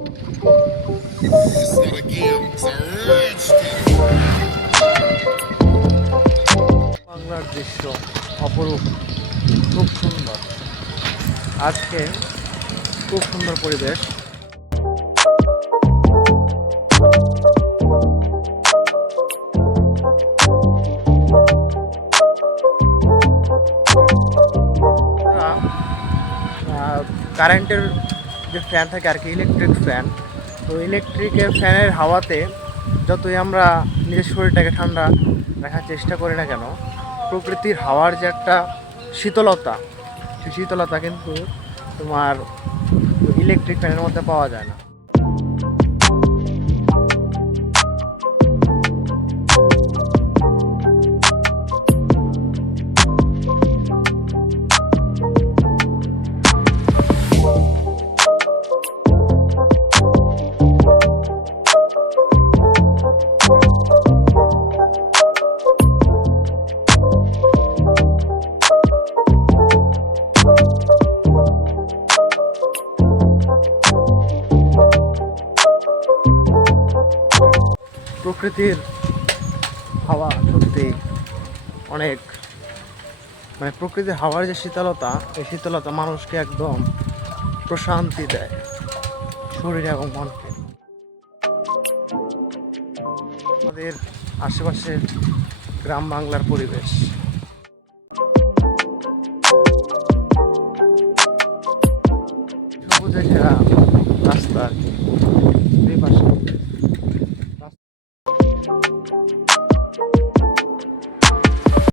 It's not a game, it's a rich thing. বাংলার দৃশ্য অপরূপ, খুব সুন্দর। আজকে খুব সুন্দর পরিবেশ। কারেন্টের যে ফ্যান থাকে আর কি, ইলেকট্রিক ফ্যান, তো ইলেকট্রিকের ফ্যানের হাওয়াতে যতই আমরা নিজের শরীরটাকে ঠান্ডা রাখার চেষ্টা করি না কেন, প্রকৃতির হাওয়ার যে একটা শীতলতা, সেই শীতলতা কিন্তু তোমার ইলেকট্রিক ফ্যানের মধ্যে পাওয়া যায় না। প্রকৃতির হাওয়া সত্যি অনেক, মানে প্রকৃতির হাওয়ার যে শীতলতা, এই শীতলতা মানুষকে একদম প্রশান্তি দেয়, শরীর এবং মনকে। আমাদের আশেপাশে গ্রাম বাংলার পরিবেশ, সবুজে ঘেরা রাস্তা আর কি।